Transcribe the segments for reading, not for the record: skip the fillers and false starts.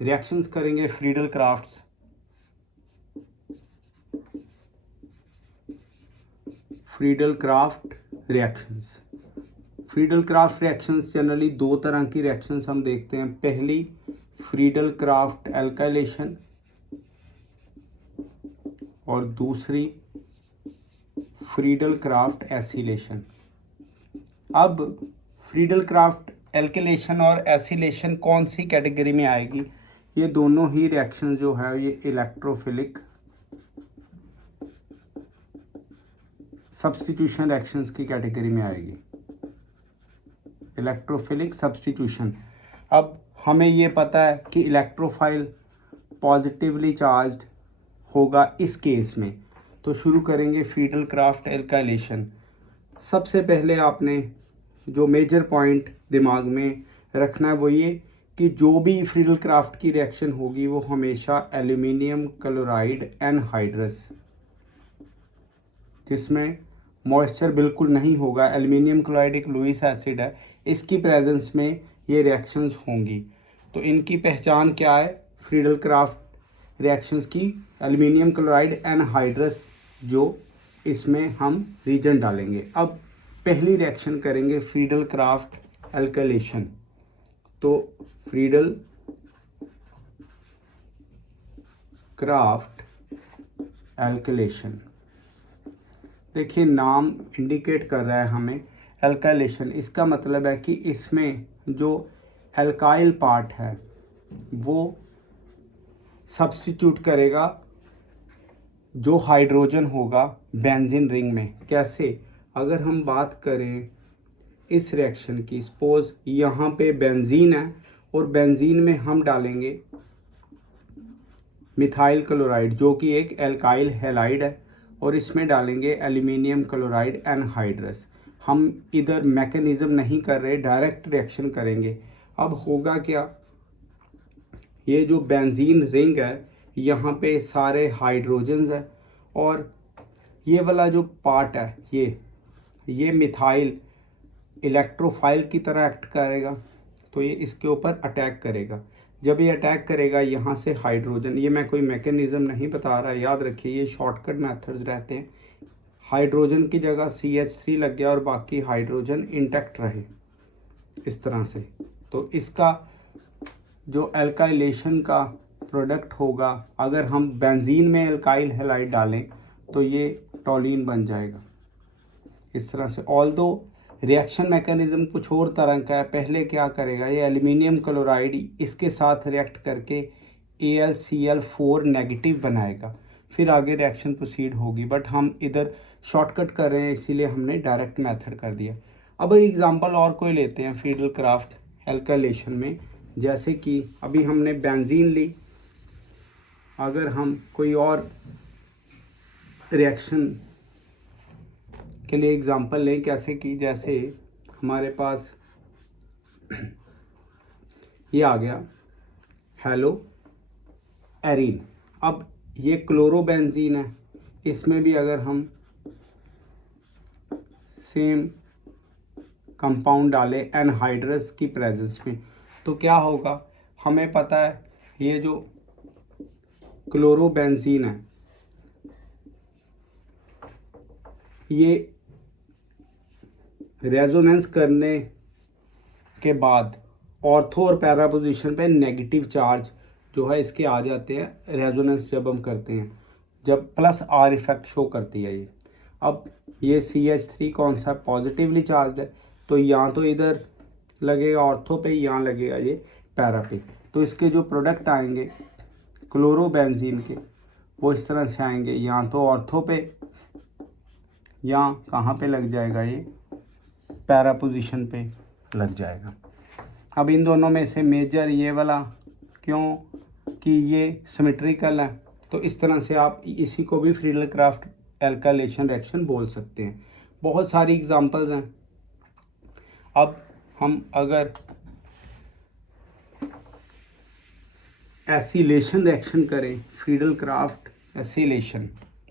Reactions करेंगे Friedel crafts, Friedel craft reactions. Friedel craft reactions generally दो तरह की रिएक्शंस हम देखते हैं। पहली फ्रीडल क्राफ्ट एल्काइलेशन और दूसरी फ्रीडल क्राफ्ट एसिलेशन। अब फ्रीडल क्राफ्ट एल्किलेशन और एसिलेशन कौन सी कैटेगरी में आएगी? ये दोनों ही रिएक्शन जो है ये इलेक्ट्रोफिलिक सब्स्टिट्यूशन रिएक्शंस की कैटेगरी में आएगी, इलेक्ट्रोफिलिक सब्स्टिट्यूशन। अब हमें ये पता है कि इलेक्ट्रोफाइल पॉजिटिवली चार्ज्ड होगा इस केस में। तो शुरू करेंगे फ्रीडल क्राफ्ट एल्काइलेशन। सबसे पहले आपने जो मेजर पॉइंट दिमाग में रखना है वो ये कि जो भी फ्रीडल क्राफ्ट की रिएक्शन होगी वो हमेशा एल्यूमिनियम क्लोराइड एनहाइड्रस, जिसमें मॉइस्चर बिल्कुल नहीं होगा, एल्यूमिनियम क्लोराइड एक लुईस एसिड है, इसकी प्रेजेंस में ये रिएक्शंस होंगी। तो इनकी पहचान क्या है फ्रीडल क्राफ्ट रिएक्शंस की? एल्यूमिनियम क्लोराइड एनहाइड्रस जो इसमें हम रीजन डालेंगे। अब पहली रिएक्शन करेंगे फ्रीडल क्राफ्ट एल्काइलेशन। तो फ्रीडल क्राफ्ट एल्काइलेशन, देखिए नाम इंडिकेट कर रहा है हमें एल्काइलेशन। इसका मतलब है कि इसमें जो एल्काइल पार्ट है वो सब्स्टिट्यूट करेगा जो हाइड्रोजन होगा बेंजीन रिंग में। कैसे? अगर हम बात करें इस रिएक्शन की, सपोज यहाँ पे बेंजीन है और बेंजीन में हम डालेंगे मिथाइल क्लोराइड जो कि एक एल्काइल हैलाइड है और इसमें डालेंगे एल्यूमिनियम क्लोराइड एनहाइड्रस। हम इधर मैकेनिज्म नहीं कर रहे, डायरेक्ट रिएक्शन करेंगे। अब होगा क्या, ये जो बेंजीन रिंग है यहाँ पे सारे हाइड्रोजन्स है और ये वाला जो पार्ट है ये मिथाइल इलेक्ट्रोफाइल की तरह एक्ट करेगा। तो ये इसके ऊपर अटैक करेगा। जब ये अटैक करेगा यहाँ से हाइड्रोजन, ये मैं कोई मैकेनिज्म नहीं बता रहा, याद रखिए ये शॉर्टकट मेथड्स रहते हैं। हाइड्रोजन की जगह CH3 लग गया और बाकी हाइड्रोजन इंटैक्ट रहे इस तरह से। तो इसका जो एल्काइलेशन का प्रोडक्ट होगा, अगर हम बेंजीन में एल्काइल हैलाइड डालें तो ये टॉलीन बन जाएगा इस तरह से। ऑल्दो रिएक्शन मैकेनिज्म कुछ और तरह का है। पहले क्या करेगा, ये एल्यूमिनियम क्लोराइड इसके साथ रिएक्ट करके AlCl4 नेगेटिव बनाएगा, फिर आगे रिएक्शन प्रोसीड होगी। बट हम इधर शॉर्टकट कर रहे हैं इसीलिए हमने डायरेक्ट मेथड कर दिया। अब एग्जांपल और कोई लेते हैं फ्रीडल क्राफ्ट एल्काइलेशन में, जैसे कि अभी हमने बेंजीन ली। अगर हम कोई और रिएक्शन के लिए एग्जांपल लें, कैसे कि जैसे हमारे पास ये आ गया हेलो एरीन। अब ये क्लोरोबेंजीन है, इसमें भी अगर हम सेम कंपाउंड डालें एनहाइड्रस की प्रेजेंस में तो क्या होगा, हमें पता है ये जो क्लोरोबेंजीन है ये रेजोनेंस करने के बाद ऑर्थो और पैरा पोजीशन पे नेगेटिव चार्ज जो है इसके आ जाते हैं रेजोनेंस जब हम करते हैं, जब +R इफेक्ट शो करती है ये। अब ये CH3 कौन सा पॉजिटिवली चार्ज है, तो यहाँ तो इधर लगेगा ऑर्थो पे, यहाँ लगेगा ये पैरा पे। तो इसके जो प्रोडक्ट आएंगे क्लोरोबेंजीन के वो इस तरह से आएंगे, यहाँ तो ऑर्थो पे, यहाँ कहाँ पे लग जाएगा, ये पैरा पोजीशन पे लग जाएगा। अब इन दोनों में से मेजर ये वाला, क्यों कि ये सिमेट्रिकल है, तो इस तरह से आप इसी को भी फ्रीडल क्राफ्ट एल्काइलेशन रिएक्शन बोल सकते हैं। बहुत सारी एग्जांपल्स हैं। अब हम अगर एसिलेशन रिएक्शन करें, फ्रीडल क्राफ्ट एसिलेशन,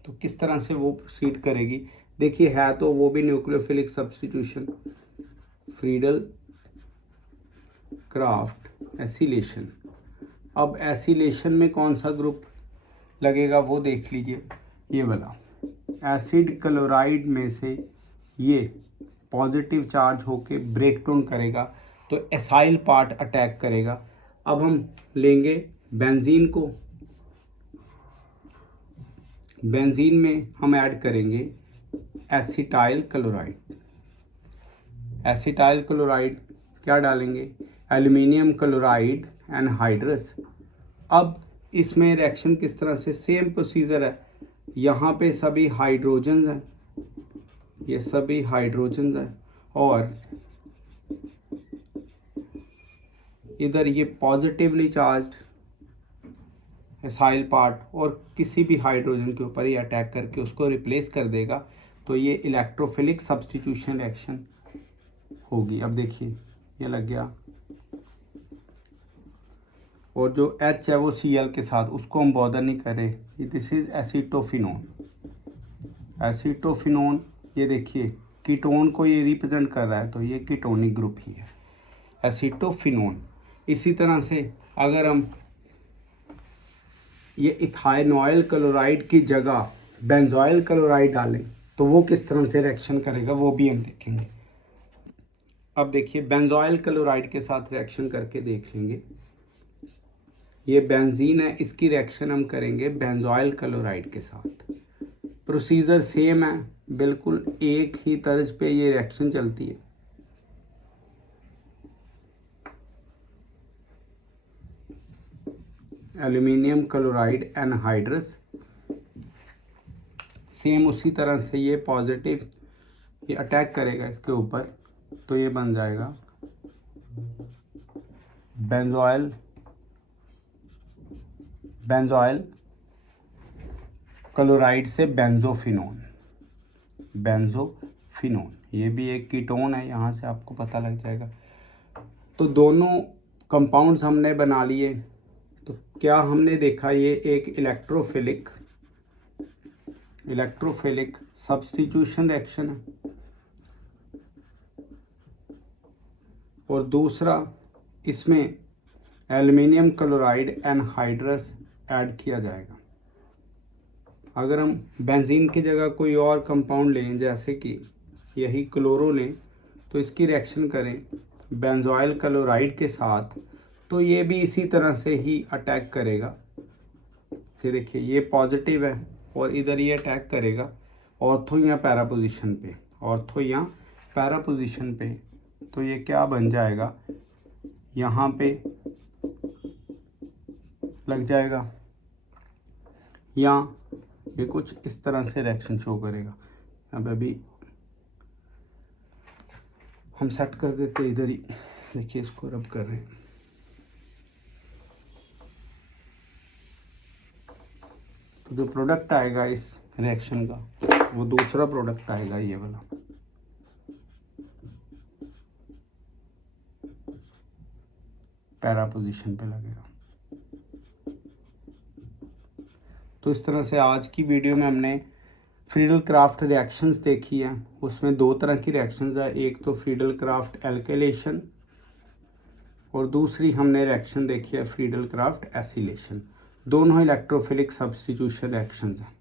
तो किस तरह से वो प्रोसीड करेगी, देखिए है तो वो भी nucleophilic substitution, Friedel Crafts acylation. अब एसिलेशन में कौन सा ग्रुप लगेगा वो देख लीजिए, ये वाला एसिड क्लोराइड में से ये पॉजिटिव चार्ज होके ब्रेक डाउन करेगा तो एसाइल पार्ट अटैक करेगा। अब हम लेंगे बेंजीन को, बेंजीन में हम ऐड करेंगे एसिटाइल क्लोराइड। एसिटाइल क्लोराइड क्या डालेंगे, एल्युमिनियम क्लोराइड एनहाइड्रस। अब इसमें रिएक्शन किस तरह से, सेम प्रोसीजर है, यहाँ पे सभी हाइड्रोजन्स हैं, ये सभी हाइड्रोजन्स हैं और इधर ये पॉजिटिवली चार्ज्ड एसाइल पार्ट और किसी भी हाइड्रोजन के ऊपर ये अटैक करके उसको रिप्लेस कर देगा, तो ये इलेक्ट्रोफिलिक सब्स्टिट्यूशन रिएक्शन होगी। अब देखिए ये लग गया और जो H है वो Cl के साथ, उसको हम बॉदर नहीं कर रहे, दिस इज एसीटोफिनोन। एसीटोफिनोन ये देखिए कीटोन को ये रिप्रेजेंट कर रहा है, तो ये कीटोनिक ग्रुप ही है एसीटोफिनोन। इसी तरह से अगर हम ये इथाइनॉइल क्लोराइड की जगह बेंजोइल क्लोराइड डालें तो वो किस तरह से रिएक्शन करेगा वो भी हम देखेंगे। अब देखिए बेंजोइल क्लोराइड के साथ रिएक्शन करके देख लेंगे। ये बेंजीन है, इसकी रिएक्शन हम करेंगे बेंजोइल क्लोराइड के साथ। प्रोसीजर सेम है, बिल्कुल एक ही तर्ज पे ये रिएक्शन चलती है। एल्युमिनियम क्लोराइड एनहाइड्रस, सेम उसी तरह से ये पॉजिटिव ये अटैक करेगा इसके ऊपर, तो ये बन जाएगा बेंजोइल क्लोराइड से बेंजोफिनोन। ये भी एक कीटोन है, यहाँ से आपको पता लग जाएगा। तो दोनों कंपाउंड्स हमने बना लिए। तो क्या हमने देखा, ये एक इलेक्ट्रोफिलिक सब्स्टिट्यूशन रिएक्शन है और दूसरा इसमें एल्युमिनियम क्लोराइड एनहाइड्रस ऐड किया जाएगा। अगर हम बेंजीन की जगह कोई और कंपाउंड लें, जैसे कि यही क्लोरो लें, तो इसकी रिएक्शन करें बेंजोइल क्लोराइड के साथ, तो ये भी इसी तरह से ही अटैक करेगा। फिर देखिए ये पॉजिटिव है और इधर ये अटैक करेगा ऑर्थो या पैरा पोजीशन पे, तो ये क्या बन जाएगा, यहाँ पे लग जाएगा या ये कुछ इस तरह से रिएक्शन शो करेगा। अब अभी हम सेट कर देते इधर ही, देखिए इसको रब कर रहे हैं। तो जो प्रोडक्ट आएगा इस रिएक्शन का वो दूसरा प्रोडक्ट आएगा, ये वाला। पैरा पोजीशन पे लगेगा। तो इस तरह से आज की वीडियो में हमने फ्रीडल क्राफ्ट रिएक्शंस देखी हैं। उसमें दो तरह की रिएक्शंस है, एक तो फ्रीडल क्राफ्ट एल्केलेशन और दूसरी हमने रिएक्शन देखी है फ्रीडल क्राफ्ट एसिलेशन। दोनों इलेक्ट्रोफिलिक सब्स्टिट्यूशन रिएक्शंस हैं।